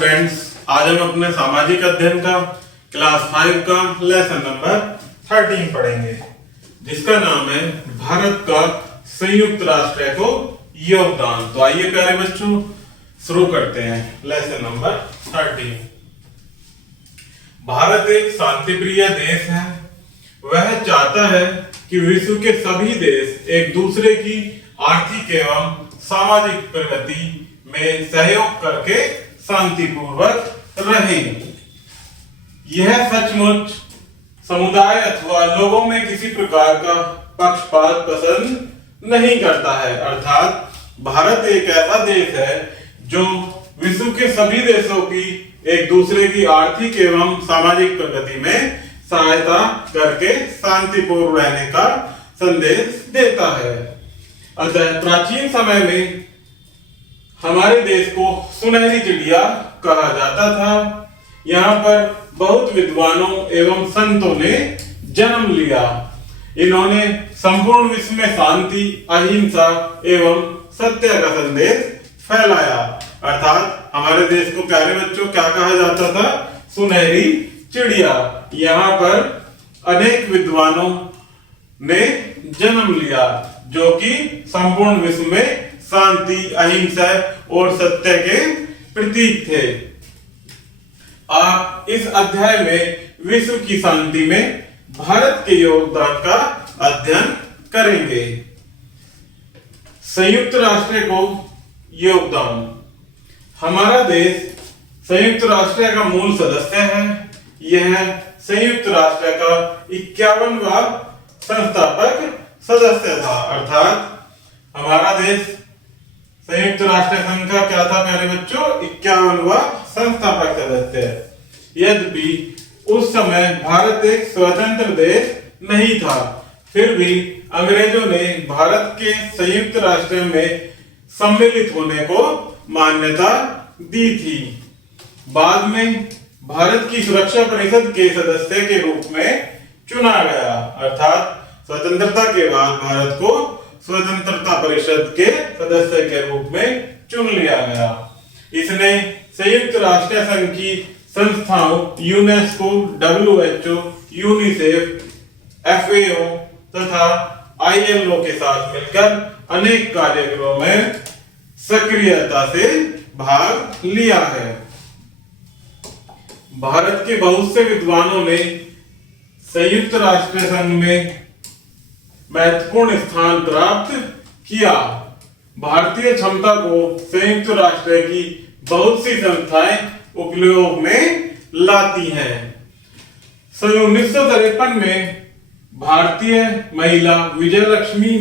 Students, आज हम अपने सामाजिक अध्ययन का क्लास 5 का लेसन नंबर 13 पढ़ेंगे, जिसका नाम है भारत का संयुक्त राष्ट्र को योगदान। तो आइए प्यारे बच्चों शुरू करते हैं लेसन नंबर 13। भारत एक शांति प्रिय देश है। वह चाहता है कि विश्व के सभी देश एक दूसरे की आर्थिक एवं सामाजिक प्रगति में सहयोग करके शांतिपूर्वक रहें। यह सचमुच समुदाय अथवा लोगों में किसी प्रकार का पक्षपात पसंद नहीं करता है। अर्थात भारत एक ऐसा देश है जो विश्व के सभी देशों की एक दूसरे की आर्थिक एवं सामाजिक प्रगति में सहायता करके शांतिपूर्ण रहने का संदेश देता है। अतः प्राचीन समय में हमारे देश को सुनहरी चिड़िया कहा जाता था। यहाँ पर बहुत विद्वानों एवं संतों ने जन्म लिया। इन्होंने संपूर्ण विश्व में शांति, अहिंसा एवं सत्य का संदेश फैलाया। अर्थात हमारे देश को प्यारे बच्चों क्या कहा जाता था? सुनहरी चिड़िया। यहाँ पर अनेक विद्वानों ने जन्म लिया जो कि संपूर्ण विश्व में शांति, अहिंसा और सत्य के प्रतीक थे। आप इस अध्याय में विश्व की शांति में भारत के योगदान का अध्ययन करेंगे। संयुक्त राष्ट्र को योगदान। हमारा देश संयुक्त राष्ट्र का मूल सदस्य है। यह संयुक्त राष्ट्र का 51वां संस्थापक सदस्य था। अर्थात हमारा देश संयुक्त राष्ट्र संघ का क्या था प्यारे बच्चों? 51वां संस्थापक सदस्य। यद्यपि उस समय भारत एक स्वतंत्र देश नहीं था, फिर भी अंग्रेजों ने भारत के संयुक्त राष्ट्र में सम्मिलित होने को मान्यता दी थी। बाद में भारत की सुरक्षा परिषद के सदस्य के रूप में चुना गया। अर्थात स्वतंत्रता के बाद भारत को स्वतंत्रता परिषद के सदस्य के रूप में चुन लिया गया। इसने संयुक्त राष्ट्र संघ की संस्थाओं यूनेस्को, WHO, यूनिसेफ, FAO तथा ILO के साथ मिलकर अनेक कार्यक्रमों में सक्रियता से भाग लिया है। भारत के बहुत से विद्वानों ने संयुक्त राष्ट्र संघ में महत्वपूर्ण स्थान प्राप्त किया। भारतीय क्षमता को संयुक्त राष्ट्र की बहुत सी संस्थाएं उपयोग में लाती हैं। सन 1953 में भारतीय महिला विजयलक्ष्मी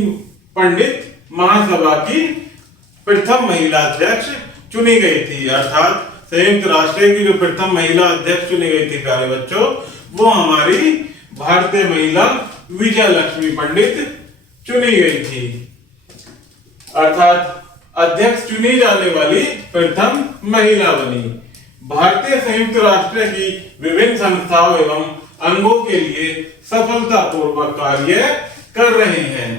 पंडित महासभा की प्रथम महिला अध्यक्ष चुनी गई थी। अर्थात संयुक्त राष्ट्र की जो प्रथम महिला अध्यक्ष चुनी गई थी प्यारे बच्चों, वो हमारी भारतीय महिला विजयलक्ष्मी पंडित चुनी गई थी। अर्थात अध्यक्ष चुनी जाने वाली प्रथम महिला बनी। भारतीय संयुक्त राष्ट्र की विभिन्न संस्थाओं एवं अंगों के लिए सफलतापूर्वक कार्य कर रहे हैं।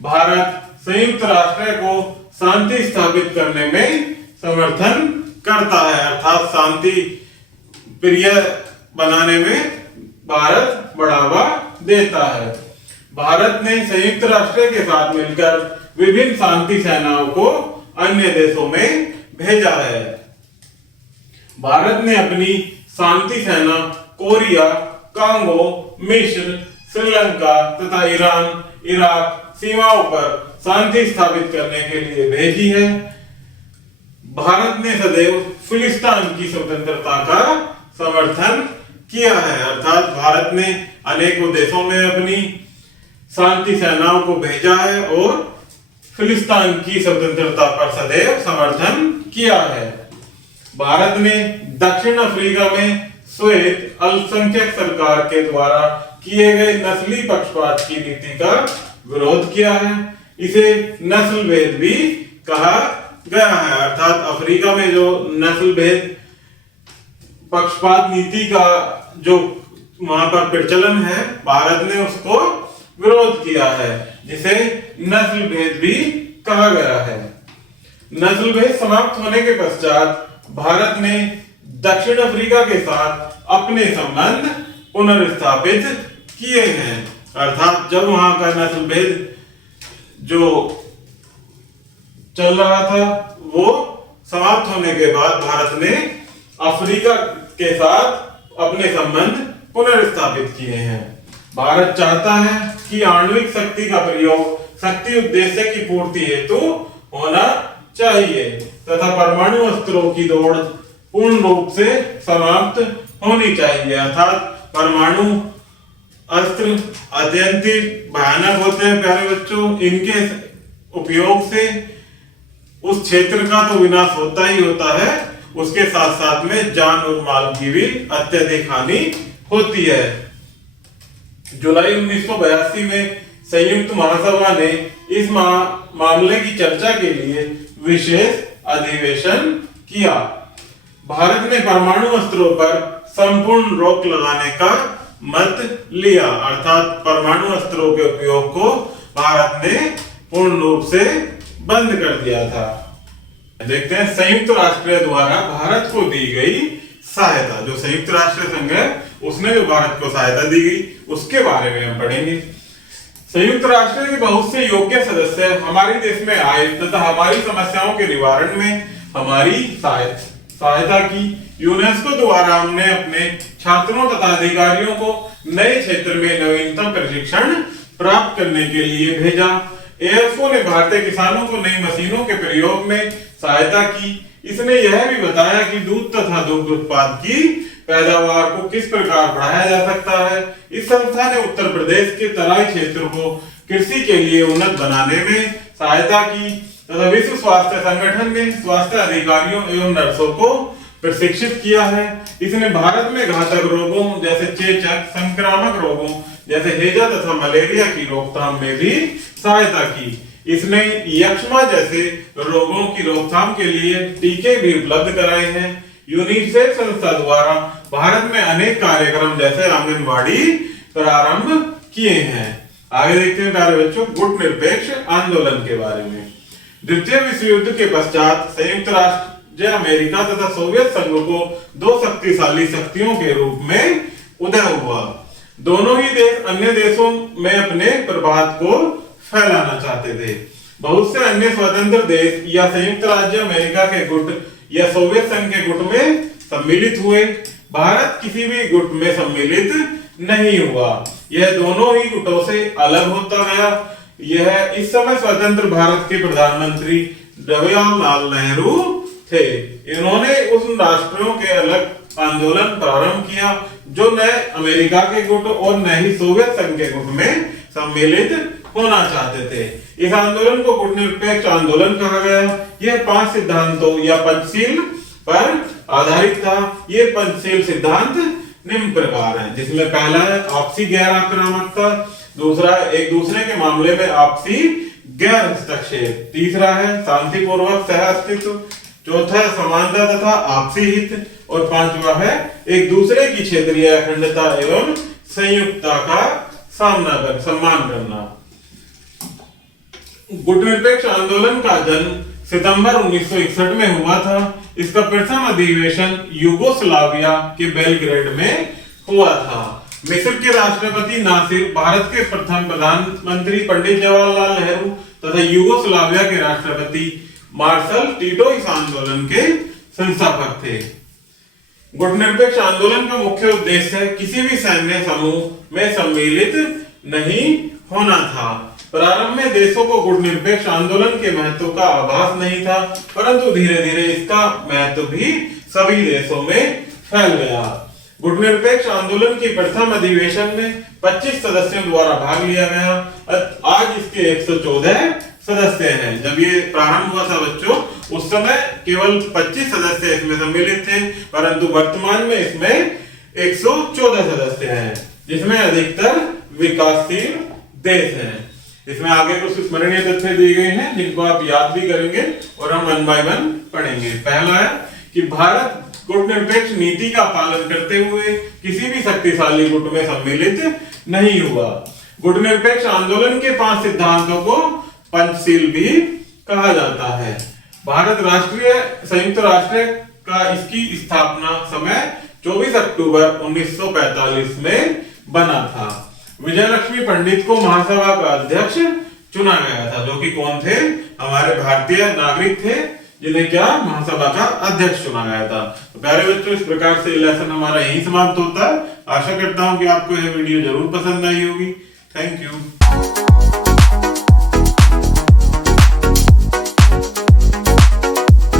भारत संयुक्त राष्ट्र को शांति स्थापित करने में समर्थन करता है। अर्थात शांति प्रिय बनाने में भारत बढ़ावा देता है। भारत ने संयुक्त राष्ट्र के साथ मिलकर विभिन्न शांति सेनाओं को अन्य देशों में भेजा है। भारत ने अपनी शांति सेना कोरिया, कांगो, मिस्र, श्रीलंका तथा ईरान, इराक सीमाओं पर शांति स्थापित करने के लिए भेजी है। भारत ने सदैव फिलिस्तीन की स्वतंत्रता का समर्थन किया है। अर्थात भारत ने अनेकों देशों में अपनी शांति सेनाओं को भेजा है और फिलिस्तीन की स्वतंत्रता पर सदैव समर्थन किया है। भारत ने दक्षिण अफ्रीका में श्वेत अल्पसंख्यक सरकार के द्वारा किए गए नस्ली पक्षपात की नीति का विरोध किया है। इसे नस्ल भेद भी कहा गया है। अर्थात अफ्रीका में जो नस्ल भेद पक्षपात नीति का जो वहां पर प्रचलन है, भारत ने उसको विरोध किया है, जिसे नस्ल भेद भी कहा गया है। नस्ल भेद समाप्त होने के पश्चात भारत ने दक्षिण अफ्रीका के साथ अपने संबंध पुनर्स्थापित किए हैं। अर्थात जब वहां का नस्ल भेद जो चल रहा था वो समाप्त होने के बाद भारत ने अफ्रीका के साथ अपने संबंध पुनर्स्थापित किए हैं। भारत चाहता है कि आणविक शक्ति का प्रयोग शक्ति उद्देश्य की पूर्ति हेतु होना चाहिए तथा परमाणु अस्त्रों की दौड़ पूर्ण रूप से समाप्त होनी चाहिए। अर्थात परमाणु अस्त्र अत्यंत भयानक होते हैं प्यारे बच्चों, इनके उपयोग से उस क्षेत्र का तो विनाश होता ही होता है, उसके साथ साथ में जान और माल की भी अत्यधिक हानि होती है। जुलाई 1982 में संयुक्त महासभा ने इस मामले की चर्चा के लिए विशेष अधिवेशन किया। भारत ने परमाणु अस्त्रों पर संपूर्ण रोक लगाने का मत लिया। अर्थात परमाणु अस्त्रों के उपयोग को भारत ने पूर्ण रूप से बंद कर दिया था। देखते हैं संयुक्त राष्ट्र द्वारा भारत को दी गई सहायता। जो संयुक्त राष्ट्र संघ है उसने जो भारत को सहायता दी गई उसके बारे में हम पढ़ेंगे। संयुक्त राष्ट्र के बहुत से योग्य सदस्य हमारे देश में आए तथा हमारी समस्याओं के निवारण में हमारी सहायता की। यूनेस्को द्वारा हमने अपने छात्रों तथा अधिकारियों को नए क्षेत्र में नवीनतम प्रशिक्षण प्राप्त करने के लिए भेजा। एएफओ ने भारतीय किसानों को नई मशीनों के प्रयोग में सहायता की। इसने यह भी बताया कि दूध तथा दुग्ध उत्पाद की पैदावार को किस प्रकार बढ़ाया जा सकता है। इस संस्था ने उत्तर प्रदेश के तराई क्षेत्र को कृषि के लिए उन्नत बनाने में सहायता की तथा विश्व स्वास्थ्य संगठन ने स्वास्थ्य अधिकारियों एवं नर्सों को प्रशिक्षित किया है। इसने भारत में घातक रोगों जैसे चेचक, संक्रामक रोगों जैसे हैजा तथा मलेरिया की रोकथाम में भी सहायता की। इसने यक्ष्मा जैसे रोगों की रोकथाम के लिए टीके भी उपलब्ध कराए हैं। यूनिसेफ संस्था द्वारा भारत में अनेक कार्यक्रम जैसे आंगनबाड़ी प्रारंभ किए हैं। आगे देखते हैं प्यारे बच्चों गुट निरपेक्ष आंदोलन के बारे में। द्वितीय विश्व युद्ध के पश्चात संयुक्त राष्ट्र अमेरिका तथा सोवियत संघ को दो शक्तिशाली शक्तियों के रूप में उदय हुआ। दोनों ही देश अन्य देशों में अपने प्रभाव को फैलाना चाहते थे। बहुत से अन्य स्वतंत्र देश या संयुक्त राज्य अमेरिका के गुट या सोवियत संघ के गुट में सम्मिलित हुए। भारत किसी भी गुट में सम्मिलित नहीं हुआ। यह दोनों ही गुटों से अलग होता गया। यह इस समय स्वतंत्र भारत के प्रधानमंत्री जवाहरलाल नेहरू थे। इन्होंने उस राष्ट्रों के अलग आंदोलन प्रारंभ किया जो न अमेरिका के गुट और न ही सोवियत संघ के गुट में सम्मिलित होना चाहते थे। इस आंदोलन को गुट निरपेक्ष आंदोलन कहा गया। यह 5 सिद्धांतों या पंचशील पर आधारित था। ये पंचशील सिद्धांत निम्न प्रकार हैं, जिसमें पहला है आपसी गैर आक्रामकता, दूसरा एक दूसरे के मामले में आपसी गैर हस्तक्षेप, तीसरा है शांतिपूर्वक सह अस्तित्व, चौथा है समानता तथा आपसी हित और पांचवा है एक दूसरे की क्षेत्रीय अखंडता एवं संयुक्तता का सम्मान करना। गुट निरपेक्ष आंदोलन का जन्म सितंबर 1961 में हुआ था। इसका प्रथम अधिवेशन यूगोस्लाविया के बेलग्रेड में हुआ था। मिस्र के राष्ट्रपति नासिर, भारत के प्रथम प्रधानमंत्री पंडित जवाहरलाल नेहरू तथा यूगोस्लाविया के राष्ट्रपति मार्शल टीटो इस आंदोलन के संस्थापक थे। गुट निरपेक्ष आंदोलन का मुख्य उद्देश्य किसी भी सैन्य समूह में सम्मिलित नहीं होना था। प्रारंभ में देशों को गुट निरपेक्ष आंदोलन के महत्व का आभास नहीं था, परंतु धीरे धीरे इसका महत्व भी सभी देशों में फैल गया। गुट निरपेक्ष आंदोलन के प्रथम अधिवेशन में 25 सदस्यों द्वारा भाग लिया गया। आज इसके 114 सदस्य हैं। जब ये प्रारंभ हुआ था बच्चों, उस समय केवल 25 सदस्य इसमें सम्मिलित थे, परंतु वर्तमान में इसमें 114 सदस्य हैं, जिसमें अधिकतर विकासशील देश हैं। इसमें आगे कुछ स्मरणीय तथ्य दिए गए हैं जिनको आप याद भी करेंगे और हम 1 बाय 1 पढ़ेंगे। पहला है कि भारत गुट निरपेक्ष नीति का पालन करते हुए किसी भी शक्तिशाली गुट में सम्मिलित नहीं हुआ। गुट निरपेक्ष आंदोलन के 5 सिद्धांतों को पंचशील भी कहा जाता है। भारत राष्ट्रीय संयुक्त राष्ट्र का इसकी स्थापना समय 24 अक्टूबर 1945 में बना था। विजयलक्ष्मी पंडित को महासभा का अध्यक्ष चुना गया था, जो कि कौन थे? हमारे भारतीय नागरिक थे, जिन्हें क्या महासभा का अध्यक्ष चुना गया था। तो प्यारे बच्चों, इस प्रकार से लेसन हमारा यहीं समाप्त होता है। आशा करता हूं कि आपको यह वीडियो जरूर पसंद आई होगी। Thank you.